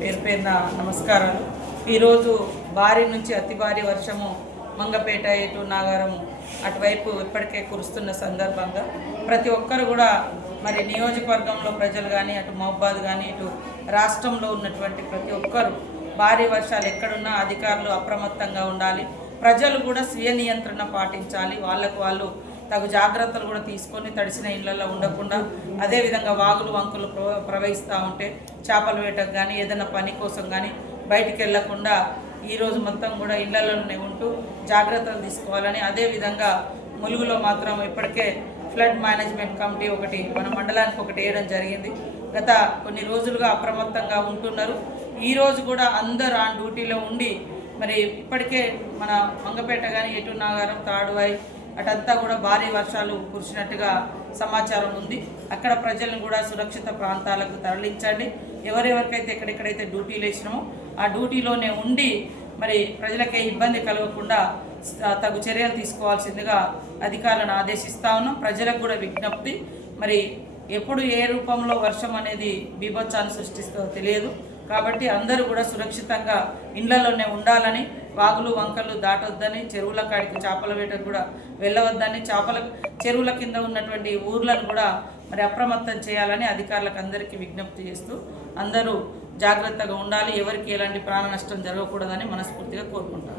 పేరు పేరున నమస్కారాలు. ఈరోజు భారీ నుంచి అతి భారీ వర్షము మంగపేట ఇటు నాగారం అటువైపు ఇప్పటికే కురుస్తున్న సందర్భంగా ప్రతి ఒక్కరు కూడా మరి నియోజకవర్గంలో ప్రజలు కానీ అటు మహబాద్ కానీ ఇటు రాష్ట్రంలో ఉన్నటువంటి ప్రతి ఒక్కరు భారీ వర్షాలు ఎక్కడున్నా అధికారులు అప్రమత్తంగా ఉండాలి. ప్రజలు కూడా స్వీయ నియంత్రణ పాటించాలి. వాళ్ళకు వాళ్ళు తగు జాగ్రత్తలు కూడా తీసుకొని తడిసిన ఇళ్లలో ఉండకుండా, అదేవిధంగా వాగులు వంకులు ప్రవహిస్తూ ఉంటే చేపల వేటకు కానీ ఏదైనా పని కోసం కానీ బయటికి వెళ్లకుండా ఈరోజు మొత్తం కూడా ఇళ్లలోనే ఉంటూ జాగ్రత్తలు తీసుకోవాలని, అదేవిధంగా ములుగులో మాత్రం ఇప్పటికే ఫ్లడ్ మేనేజ్మెంట్ కమిటీ ఒకటి మన మండలానికి ఒకటి వేయడం జరిగింది. గత కొన్ని రోజులుగా అప్రమత్తంగా ఉంటున్నారు. ఈరోజు కూడా అందరూ ఆ డ్యూటీలో ఉండి మరి ఇప్పటికే మన మంగపేట కానీ ఎటు నాగారం తాడువాయి అటంతా కూడా భారీ వర్షాలు కురిసినట్టుగా సమాచారం ఉంది. అక్కడ ప్రజలను కూడా సురక్షిత ప్రాంతాలకు తరలించండి. ఎవరెవరికైతే ఎక్కడెక్కడైతే డ్యూటీలు వేసినామో ఆ డ్యూటీలోనే ఉండి మరి ప్రజలకే ఇబ్బంది కలగకుండా తగు చర్యలు తీసుకోవాల్సిందిగా అధికారులను ఆదేశిస్తా ఉన్నాం. ప్రజలకు కూడా విజ్ఞప్తి, మరి ఎప్పుడు ఏ రూపంలో వర్షం అనేది బీభత్సాన్ని సృష్టిస్తుందో తెలియదు. కాబట్టి అందరూ కూడా సురక్షితంగా ఇళ్లలోనే ఉండాలని, వాగులు వంకలు దాటొద్దని, చెరువుల కాడికి చేపల వేటకు కూడా వెళ్ళవద్దని, చెరువుల కింద ఉన్నటువంటి ఊర్లను కూడా మరి అప్రమత్తం చేయాలని అధికారులకు అందరికీ విజ్ఞప్తి చేస్తూ అందరూ జాగ్రత్తగా ఉండాలి. ఎవరికి ఎలాంటి ప్రాణ నష్టం జరగకూడదని మనస్ఫూర్తిగా కోరుకుంటాను.